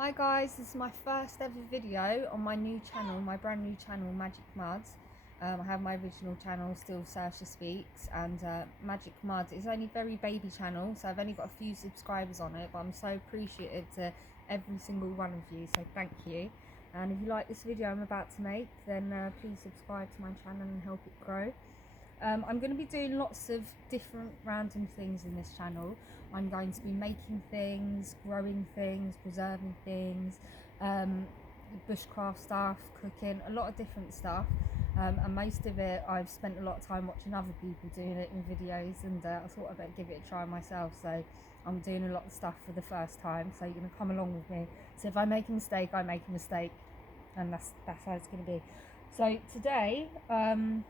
Hi guys, this is my first ever video on my new channel, my brand new channel, Magic Muds. I have my original channel, still Saoirse Speaks, and Magic Muds is only a very baby channel, so I've only got a few subscribers on it, but I'm so appreciative to every single one of you, so thank you. And if you like this video I'm about to make, then please subscribe to my channel and help it grow. I'm going to be doing lots of different random things in this channel. I'm going to be making things, growing things, preserving things, bushcraft stuff, cooking, a lot of different stuff. And most of it I've spent a lot of time watching other people doing it in videos, and I thought I'd better give it a try myself. So I'm doing a lot of stuff for the first time, so you're going to come along with me. So if I make a mistake, I make a mistake, and that's how it's going to be. So today I'm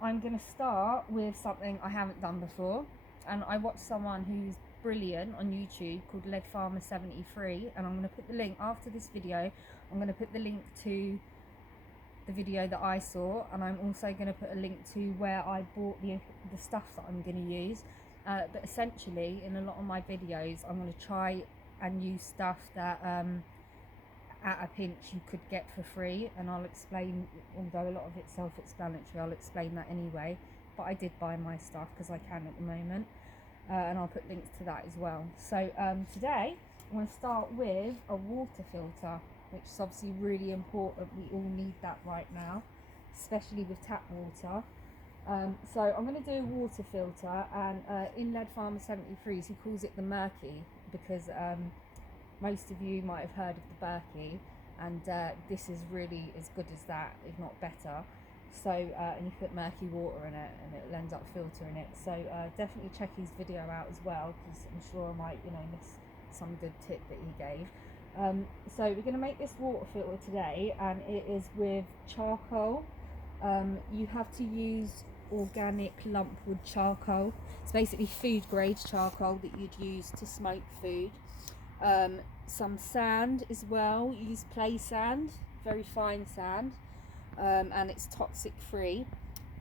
going to start with something I haven't done before, and I watched someone who's brilliant on YouTube called Lead Farmer 73, and I'm going to put the link after this video. I'm going to put the link to the video that I saw, and I'm also going to put a link to where I bought the stuff that I'm going to use. But essentially, in a lot of my videos, I'm going to try and use stuff that at a pinch you could get for free, and I'll explain, although a lot of it's self-explanatory, I'll explain that anyway. But I did buy my stuff because I can at the moment, and I'll put links to that as well. So today I'm going to start with a water filter, which is obviously really important. We all need that right now, especially with tap water. So I'm going to do a water filter, and in Lead Farmer 73 he calls it the Murky, because most of you might have heard of the Berkey, and this is really as good as that, if not better. So and you put murky water in it and it'll end up filtering it. So definitely check his video out as well, because I'm sure I might miss some good tip that he gave. So we're going to make this water filter today, and it is with charcoal. You have to use organic lumpwood charcoal. It's basically food grade charcoal that you'd use to smoke food. Some sand as well. Use play sand, very fine sand, and it's toxic free.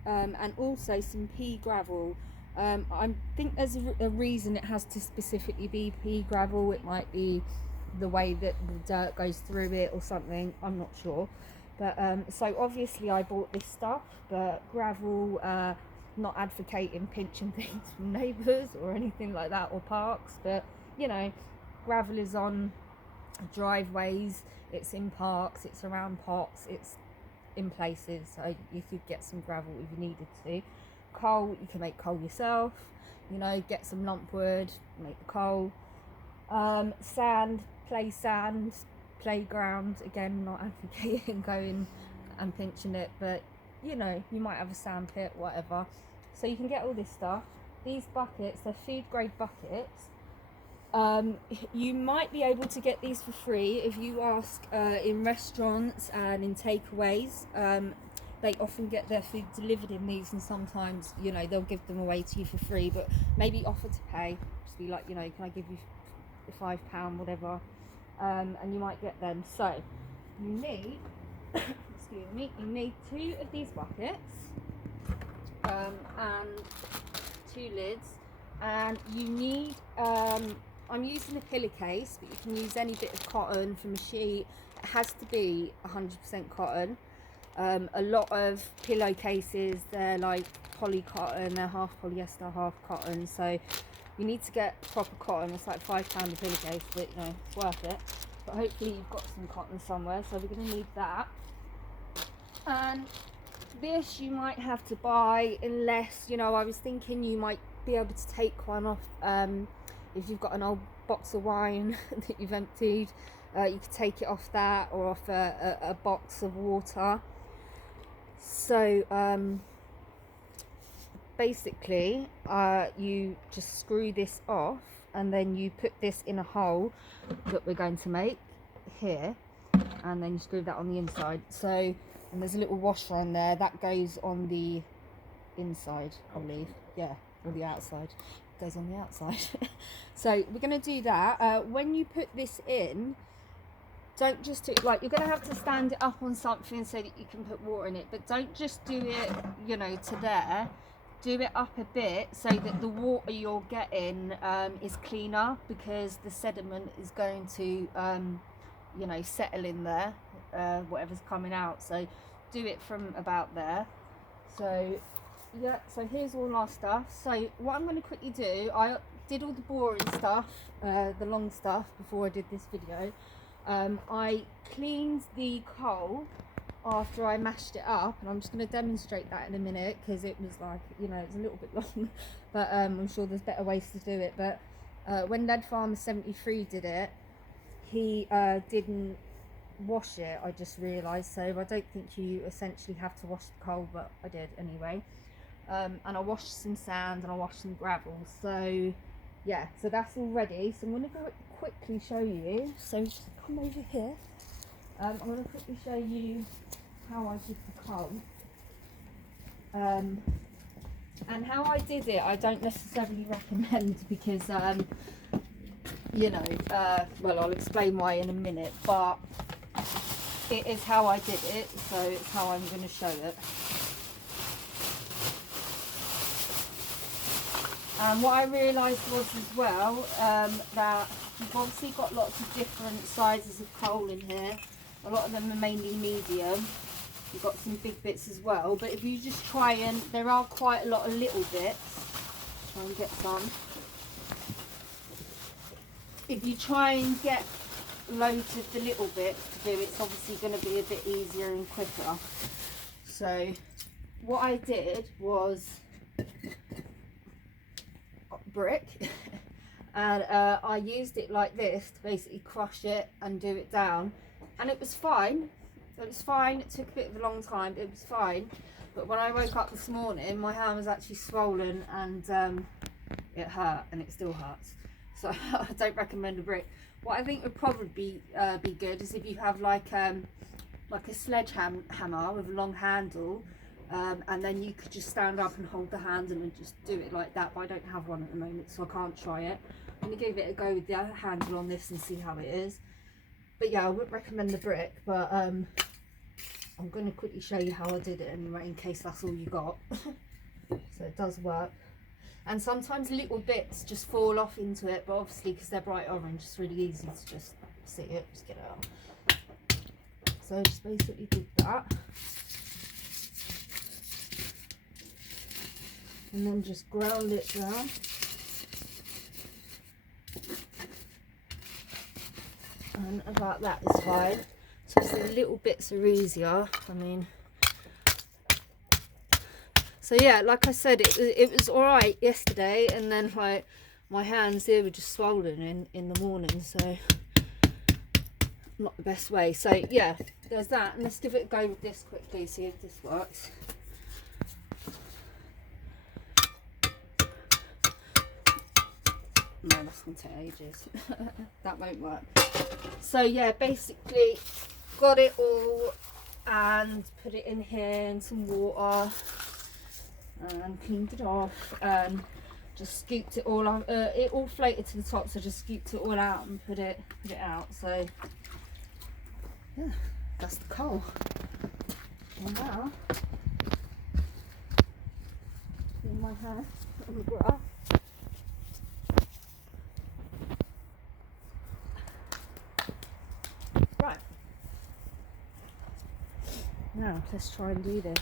And also some pea gravel. I think there's a reason it has to specifically be pea gravel. It might be the way that the dirt goes through it or something, I'm not sure. But so obviously I bought this stuff, but gravel, not advocating pinching things from neighbours or anything like that, or parks, but gravel is on driveways, it's in parks, it's around pots, it's in places, so you could get some gravel if you needed to. Coal, you can make coal yourself, get some lump wood, make the coal. Sand, playground, again not advocating going and pinching it, but you might have a sand pit, whatever. So you can get all this stuff. These buckets, they're food grade buckets. You might be able to get these for free if you ask in restaurants and in takeaways. They often get their food delivered in these, and sometimes they'll give them away to you for free, but maybe offer to pay. Just be like, can I give you £5, whatever, and you might get them. So you need excuse me, you need 2 of these buckets, and 2 lids, and you need I'm using a pillowcase, but you can use any bit of cotton from a sheet. It has to be 100% cotton. A lot of pillowcases, they're like poly cotton, they're half polyester, half cotton, so you need to get proper cotton. It's like £5 a pillowcase, but it's worth it. But hopefully you've got some cotton somewhere, so we're going to need that. And this you might have to buy, unless I was thinking you might be able to take one off, if you've got an old box of wine that you've emptied, you could take it off that, or off a box of water. So basically you just screw this off, and then you put this in a hole that we're going to make here, and then you screw that on the inside. So, and there's a little washer on there that goes on the inside, I believe. Yeah, or the outside. It goes on the outside. So we're going to do that. When you put this in, don't just do it, like, you're going to have to stand it up on something so that you can put water in it, but don't just do it to there. Do it up a bit so that the water you're getting is cleaner, because the sediment is going to you know, settle in there, whatever's coming out. So do it from about there. So yeah, so here's all our stuff. So what I'm going to quickly do, I did all the boring stuff, the long stuff, before I did this video. I cleaned the coal after I mashed it up, and I'm just going to demonstrate that in a minute, because it was like, you know, it's a little bit long, but I'm sure there's better ways to do it. But when Lead Farmer 73 did it, he didn't wash it, I just realised. So I don't think you essentially have to wash the coal, but I did anyway. And I washed some sand and I washed some gravel. So yeah, so that's all ready. So I'm going to go quickly show you. So just come over here. I'm going to quickly show you how I did the coal. And how I did it, I don't necessarily recommend, because you know, well, I'll explain why in a minute, but it is how I did it, so it's how I'm going to show it. And what I realised was as well, that you've obviously got lots of different sizes of coal in here. A lot of them are mainly medium. You've got some big bits as well, but if you just try and, there are quite a lot of little bits. Try and get some. If you try and get loads of the little bits to do, it's obviously going to be a bit easier and quicker. So what I did was brick and I used it like this to basically crush it and do it down, and it was fine. It was fine. It took a bit of a long time, but it was fine. But when I woke up this morning, my hand was actually swollen, and it hurt, and it still hurts. So I don't recommend a brick. What I think would probably be good is if you have like a sledgehammer with a long handle, and then you could just stand up and hold the handle and just do it like that. But I don't have one at the moment, so I can't try it. I'm going to give it a go with the handle on this and see how it is. But yeah, I wouldn't recommend the brick, but I'm going to quickly show you how I did it anyway, in case that's all you got. So it does work. And sometimes little bits just fall off into it, but obviously because they're bright orange, it's really easy to just see it, just get it out. So I just basically did that. And then just ground it down. And about that is fine. So the little bits are easier. I mean, so yeah, like I said, it was all right yesterday, and then like my hands here were just swollen in the morning, so not the best way. So yeah, there's that, and let's give it a go with this quickly, see if this works. No, that's going to take ages. That won't work. So yeah, basically got it all and put it in here in some water and cleaned it off and just scooped it all out. It all floated to the top, so just scooped it all out and put it out. So yeah, that's the coal. And now in my hand on the grass. Right, now let's try and do this.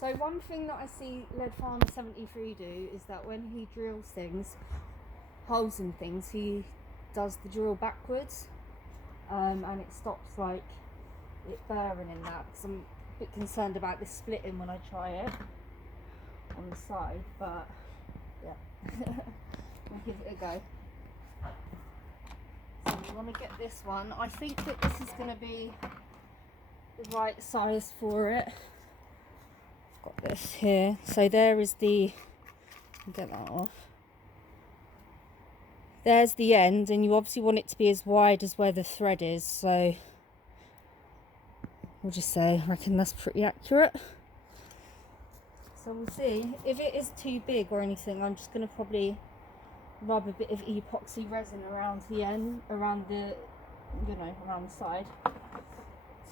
So one thing that I see Lead Farmer 73 do is that when he drills things, holes in things, he does the drill backwards, and it stops like it burring in that, because I'm a bit concerned about this splitting when I try it on the side, but yeah, I'll give it a go. So we want to get this one. I think that this is going to be the right size for it. Got this here, so there is the, get that off, there's the end, and you obviously want it to be as wide as where the thread is, so we'll just say, I reckon that's pretty accurate. So we'll see. If it is too big or anything, I'm just going to probably rub a bit of epoxy resin around the end, around the, you know, around the side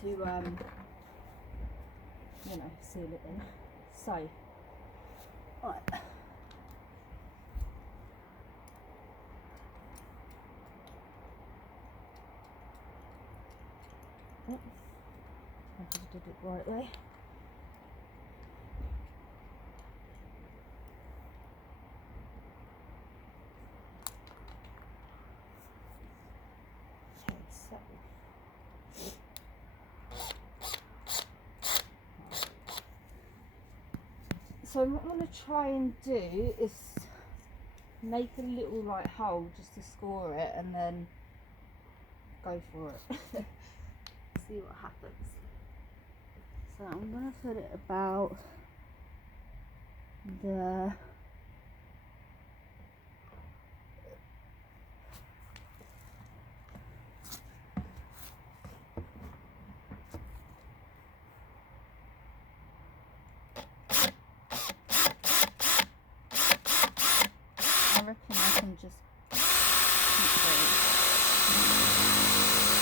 to you know, seal it in. So, right. Oh, I just did it the right way. Okay, so what I'm going to try and do is make a little like hole just to score it and then go for it. See what happens. So I'm going to put it about the I reckon I can just keep going.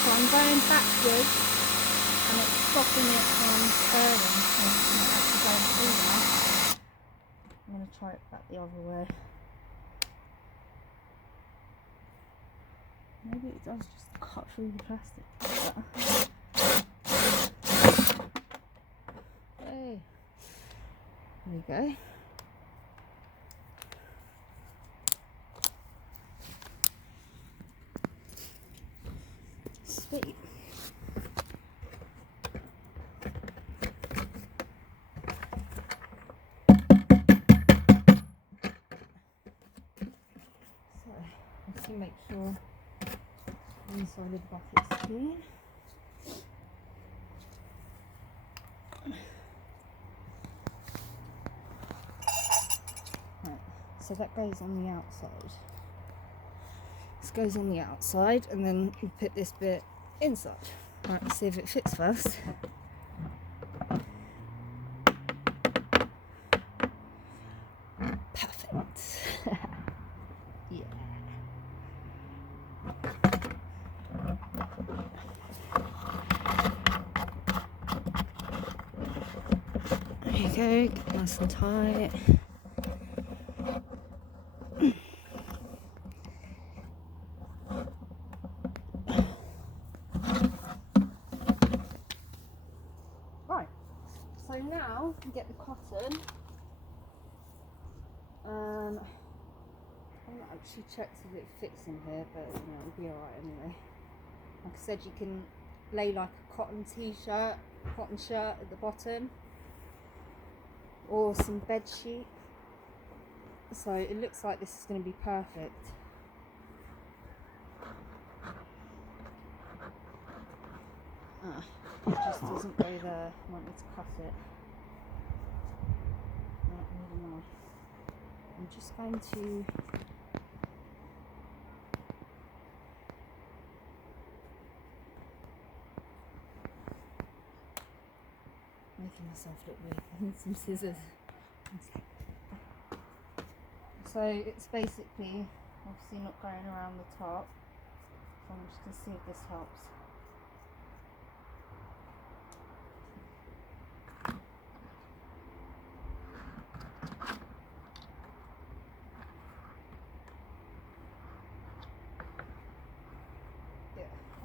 So I'm going backwards and it's stopping it from turning, so it's not actually going through now. I'm going to try it back the other way. Maybe it does just cut through the plastic like that. Hey. There we go. Sweet. So, let's make sure the inside of the bucket's clean. Right, so that goes on the outside. This goes on the outside and then you put this bit inside. Right, let's see if it fits first. Perfect. Yeah. There you go, get nice and tight. Right, so now you get the cotton. I'm not actually checked if it fits in here, but you know, it'll be alright anyway. Like I said, you can lay like a cotton t-shirt, cotton shirt at the bottom, or some bed sheet. So it looks like this is going to be perfect. It just doesn't go there. I want me to cut it. Not really nice. I'm just going to making myself look weird. I need some scissors. So it's basically obviously not going around the top. So I'm just going to see if this helps.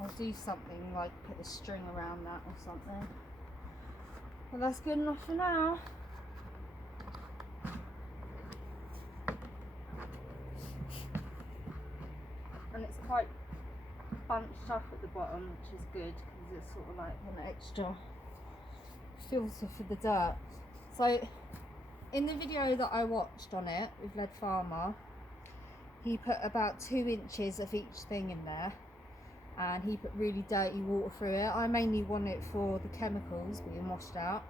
I'll do something like put a string around that or something. But that's good enough for now. And it's quite bunched up at the bottom, which is good because it's sort of like an extra filter for the dirt. So in the video that I watched on it with Lead Farmer, he put about 2 inches of each thing in there. And he put really dirty water through it. I mainly want it for the chemicals being washed out.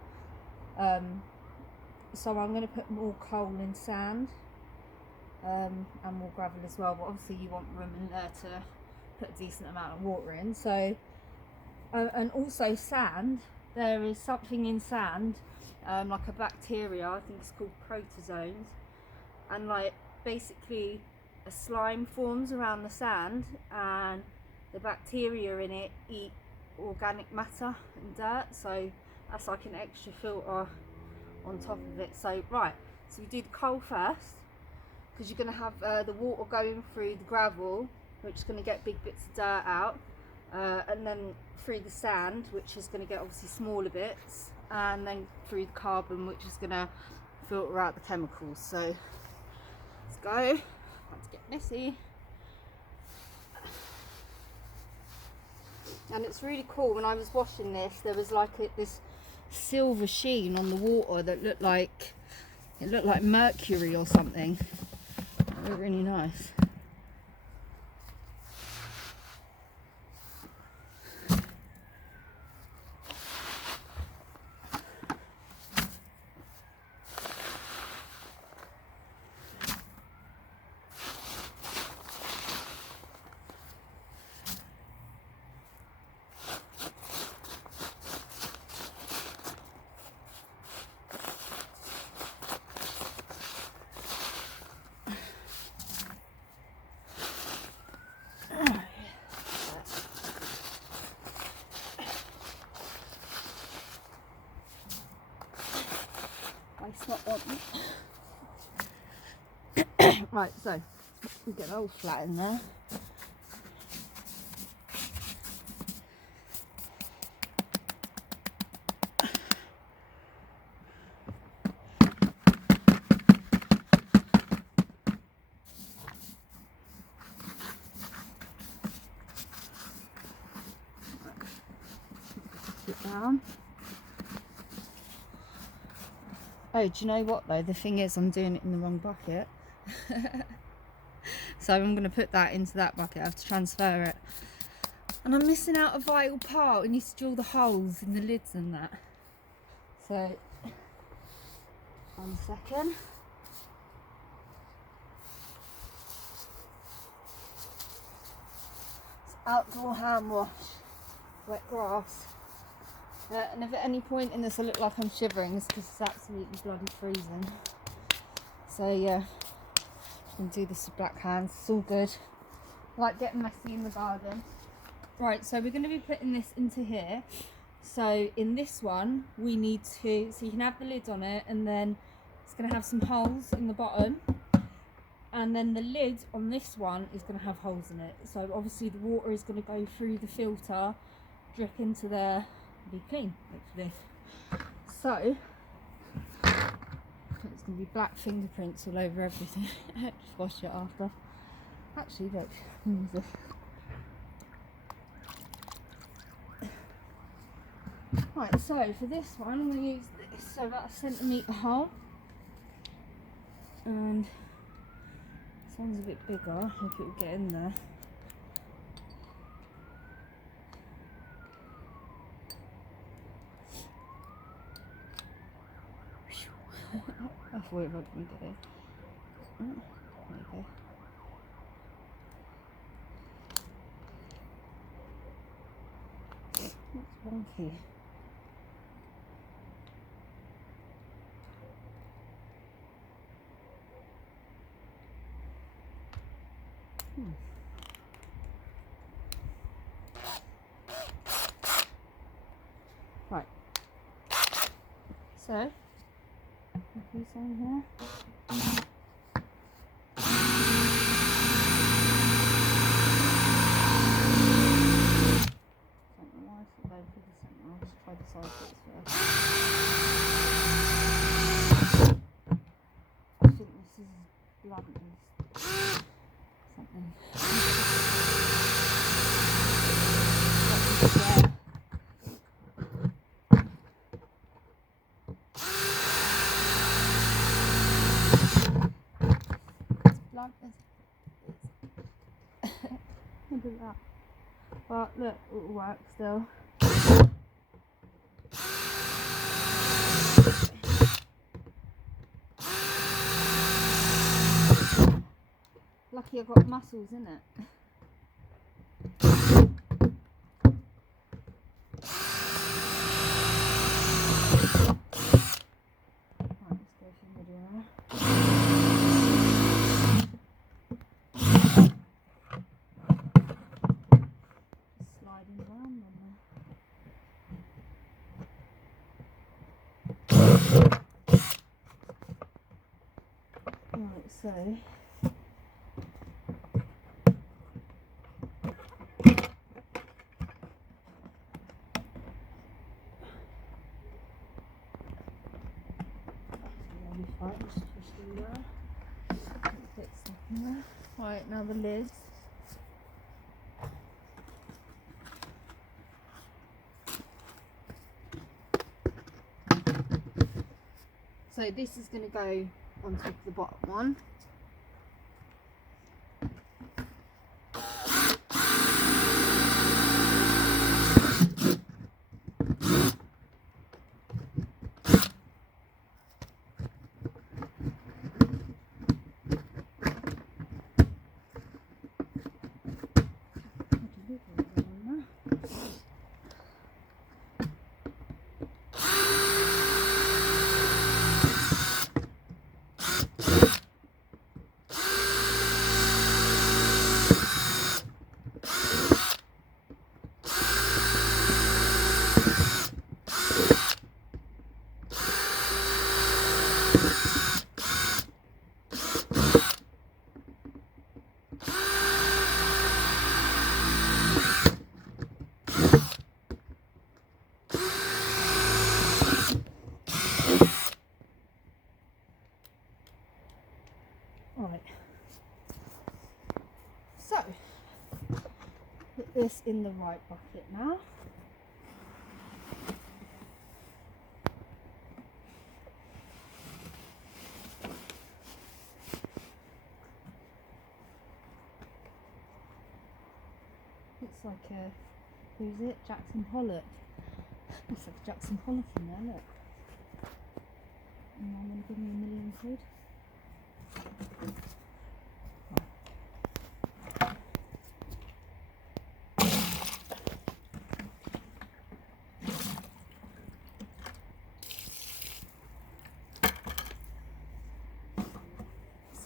So I'm going to put more coal and sand and more gravel as well. But obviously you want room in there to put a decent amount of water in. So, and also sand. There is something in sand, like a bacteria. I think it's called protozoans. And like basically a slime forms around the sand, and the bacteria in it eat organic matter and dirt, so that's like an extra filter on top of it. So right, so we do the coal first, because you're going to have the water going through the gravel, which is going to get big bits of dirt out, and then through the sand, which is going to get obviously smaller bits, and then through the carbon, which is going to filter out the chemicals. So let's go. Let's get messy. And it's really cool. When I was washing this, there was like this silver sheen on the water that looked like mercury or something. It looked really nice. It's not wanting. Right, so we get it all flat in there. Put it down. Oh, do you know what though? The thing is, I'm doing it in the wrong bucket. So I'm going to put that into that bucket. I have to transfer it. And I'm missing out a vital part. We need to drill the holes in the lids and that. So, 1 second. It's outdoor hand wash. Wet grass. And if at any point in this I look like I'm shivering, it's because it's absolutely bloody freezing. So yeah, I'm going to do this with black hands. It's all good. I like getting messy in the garden. Right, so we're going to be putting this into here. So in this one, we need to, so you can have the lid on it, and then it's going to have some holes in the bottom. And then the lid on this one is going to have holes in it. So obviously the water is going to go through the filter, drip into there, be clean, hopefully. So it's going to be black fingerprints all over everything. Just wash it after. Actually, look. Right, so for this one, I'm going to use this. So about 1 centimetre hole. And this one's a bit bigger, if it will get in there. I thought it would be good. There you go. That's wonky. Right. So, a piece on here. Try the side bits first. I think this is blunt as something. It's blunt as look at that. But look, it will work still. Lucky I've got muscles in it. Right, let's go for the middle now. Just sliding down on there. Right, so Yeah. Right, now the lids. So this is going to go on top of the bottom one. Right, so put this in the right bucket now. Looks like who's it? Jackson Pollock. Looks like Jackson Pollock in there, look. And I'm going to give me £1,000,000 quid.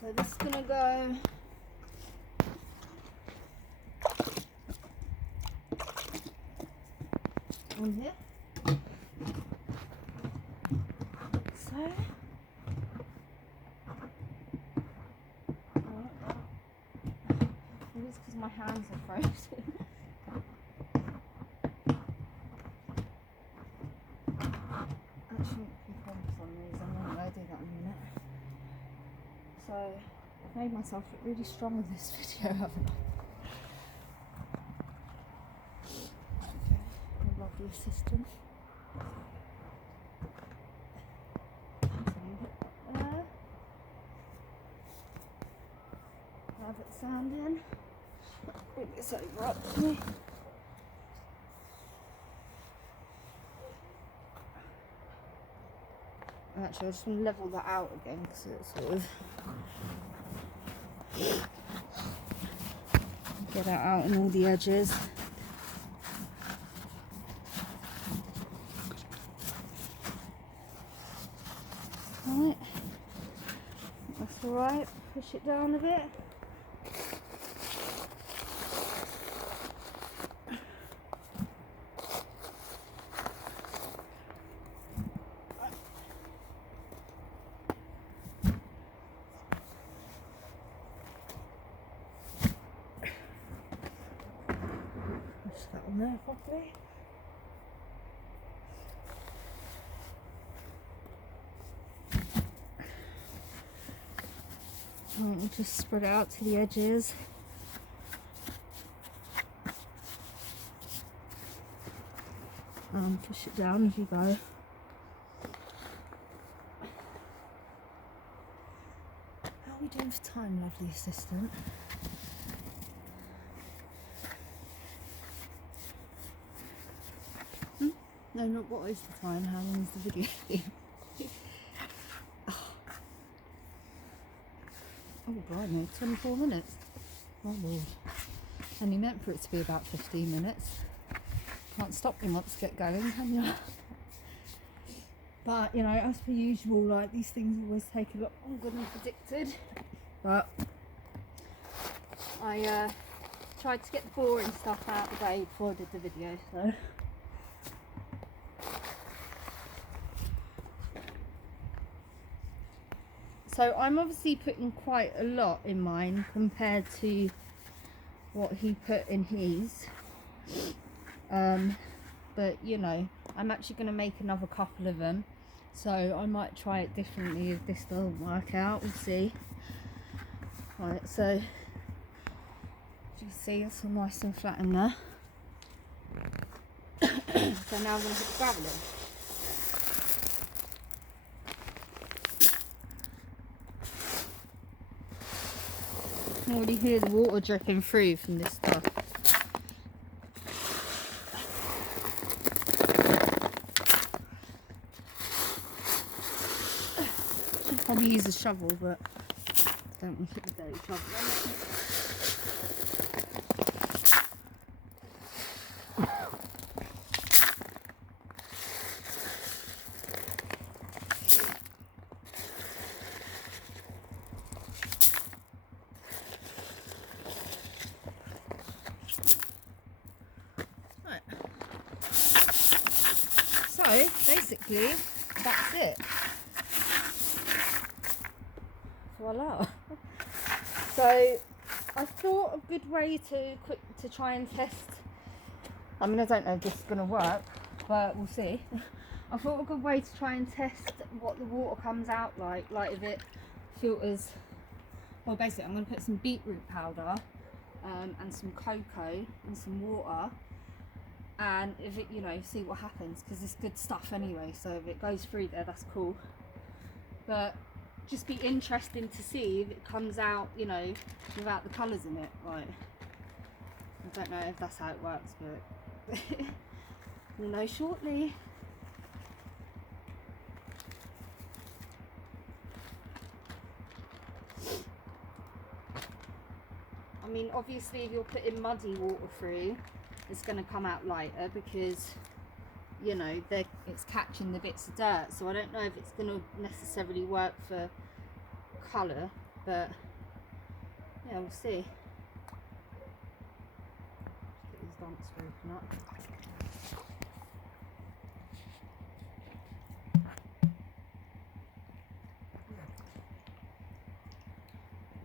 So this is going to go on here. So maybe it's because my hands are frozen. Actually, keep on for some reason. I'm going to do that in a minute. So I've made myself look really strong with this video, haven't I? Okay, my lovely assistant. Have it sand in. Bring this over up to me. Actually, I just want to level that out again because it's sort of get that out in all the edges. Right, that's alright. Push it down a bit. Push that on there properly. And we'll just spread it out to the edges. And push it down as you go. How are we doing for time, lovely assistant? No, not what is the time, how long is the video? Oh, blimey, 24 minutes. Oh, Lord. Only meant for it to be about 15 minutes. Can't stop me once get going, can you? But, you know, as per usual, like, these things always take a lot longer than predicted. But I tried to get the boring stuff out of the way before I did the video, so. So I'm obviously putting quite a lot in mine compared to what he put in his. But you know, I'm actually going to make another couple of them. So I might try it differently if this doesn't work out. We'll see. Right, so as you see, it's all nice and flat in there. So now I'm going to put the gravel in. I can already hear the water dripping through from this stuff. Should probably use a shovel, but I don't want to put the dirty shovel on it. So basically, that's it. Voila. So I thought a good way to try and test. I mean, I don't know if this is going to work, but we'll see. I thought a good way to try and test what the water comes out like if it filters. Well, basically, I'm going to put some beetroot powder and some cocoa and some water. And if it, see what happens, because it's good stuff anyway, so if it goes through there, that's cool. But just be interesting to see if it comes out, without the colours in it. Like, I don't know if that's how it works, but we'll know shortly. I mean, obviously if you're putting muddy water through, it's going to come out lighter because it's catching the bits of dirt, so I don't know if it's going to necessarily work for colour, but yeah, we'll see. Get these dumps broken up.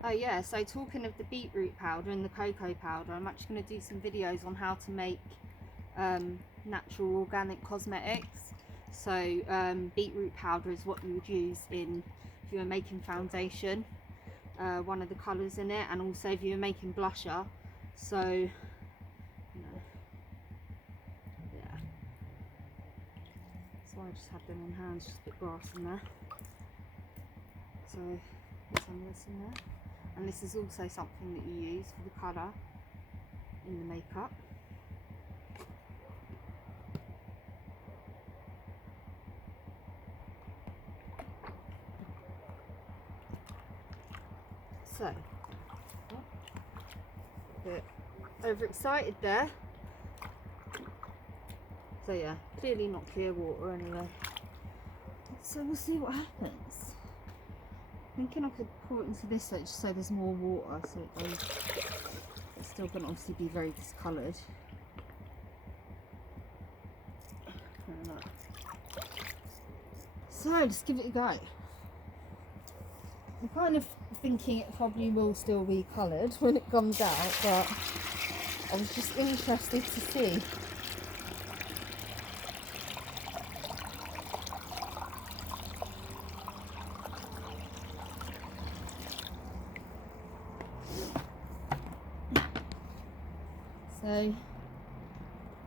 Oh yeah, so talking of the beetroot powder and the cocoa powder, I'm actually going to do some videos on how to make natural organic cosmetics. So beetroot powder is what you would use if you were making foundation, one of the colours in it, and also if you were making blusher. So yeah, so I just had them in hand, just a bit grass in there. So there's some of this in there. And this is also something that you use for the colour in the makeup. So, a bit overexcited there. So yeah, clearly not clear water anyway. So we'll see what happens. Thinking I could pour it into this just so there's more water, so it goes. It's still going to obviously be very discoloured. So just give it a go. I'm kind of thinking it probably will still be coloured when it comes out, but I was just interested to see. So,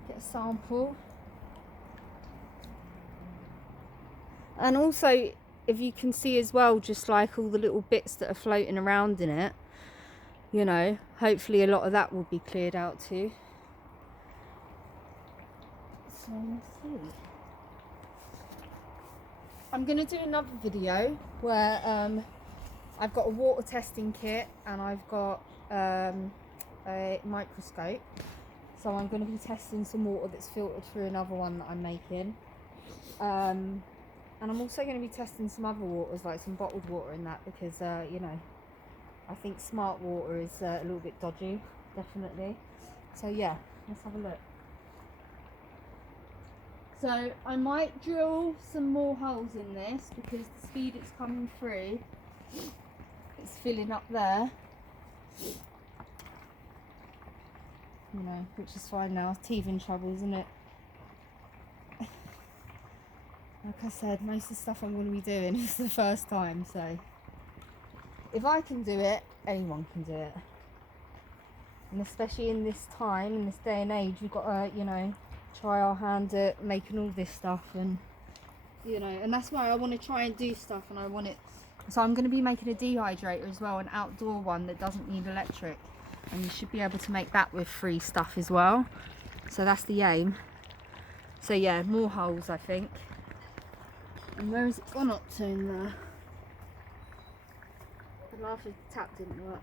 get a sample. And also, if you can see as well, just like all the little bits that are floating around in it, hopefully a lot of that will be cleared out too. So, let's see. I'm going to do another video where I've got a water testing kit and I've got a microscope. So I'm going to be testing some water that's filtered through another one that I'm making. And I'm also going to be testing some other waters, like some bottled water in that, because, I think smart water is a little bit dodgy, definitely. So yeah, let's have a look. So I might drill some more holes in this because the speed it's coming through, it's filling up there. Which is fine now. Teething trouble, isn't it? Like I said, most of the stuff I'm going to be doing is the first time, so if I can do it, anyone can do it. And especially in this time, in this day and age, we've got to, you know, try our hand at making all this stuff. And, you know, and that's why I want to try and do stuff, and I want it. So I'm going to be making a dehydrator as well, an outdoor one that doesn't need electric. And you should be able to make that with free stuff as well. So that's the aim. So yeah, more holes, I think. And where has it gone up to in there? The last tap didn't work.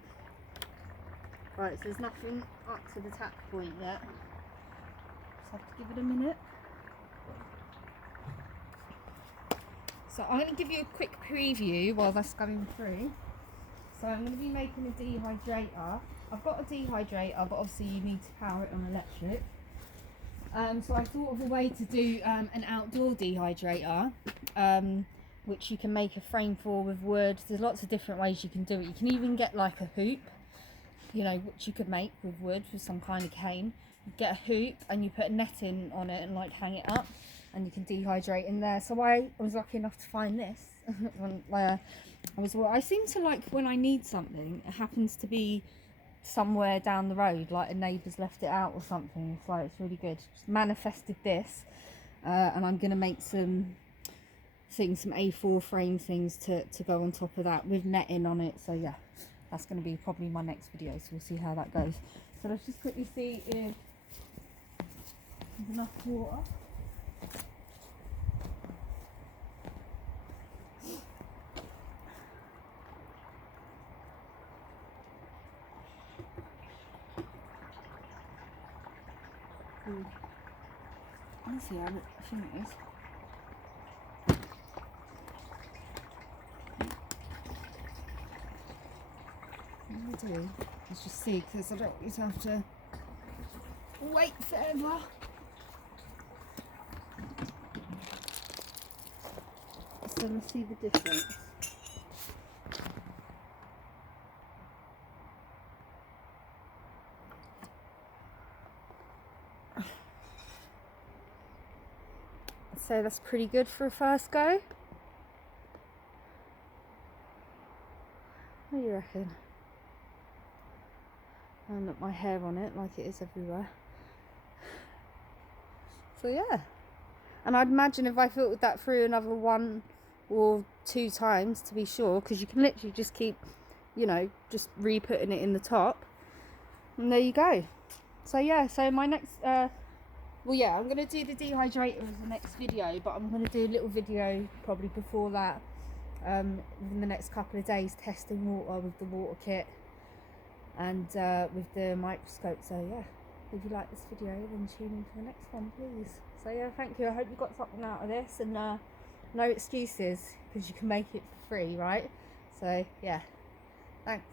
Right, so there's nothing up to the tap point yet. Just have to give it a minute. So I'm going to give you a quick preview while that's going through. So I'm going to be making a dehydrator. I've got a dehydrator, but obviously you need to power it on electric. So I thought of a way to do an outdoor dehydrator, which you can make a frame for with wood. There's lots of different ways you can do it. You can even get like a hoop, you know, which you could make with wood, with some kind of cane. You get a hoop and you put a netting on it and like hang it up, and you can dehydrate in there. So I was lucky enough to find this. I seem to like when I need something, it happens to be somewhere down the road, like a neighbour's left it out or something. It's like, it's really good. Just manifested this, and I'm going to make some things, some A4 frame things to go on top of that with netting on it. So yeah, that's going to be probably my next video, so we'll see how that goes. So let's just quickly see if there's enough water. Let's see how I think it is. What I'll do is just see, because I don't need to have to wait forever. So let's see the difference. So that's pretty good for a first go. What do you reckon? And look, my hair on it like it is everywhere. So yeah. And I'd imagine if I filtered that through another 1 or 2 times to be sure, because you can literally just keep, you know, just re-putting it in the top. And there you go. So yeah, so my next, well yeah, I'm going to do the dehydrator as the next video, but I'm going to do a little video probably before that, within the next couple of days, testing water with the water kit and with the microscope. So yeah, if you like this video, then tune in for the next one, please. So yeah, thank you. I hope you got something out of this, and no excuses, because you can make it for free, right? So yeah, thanks.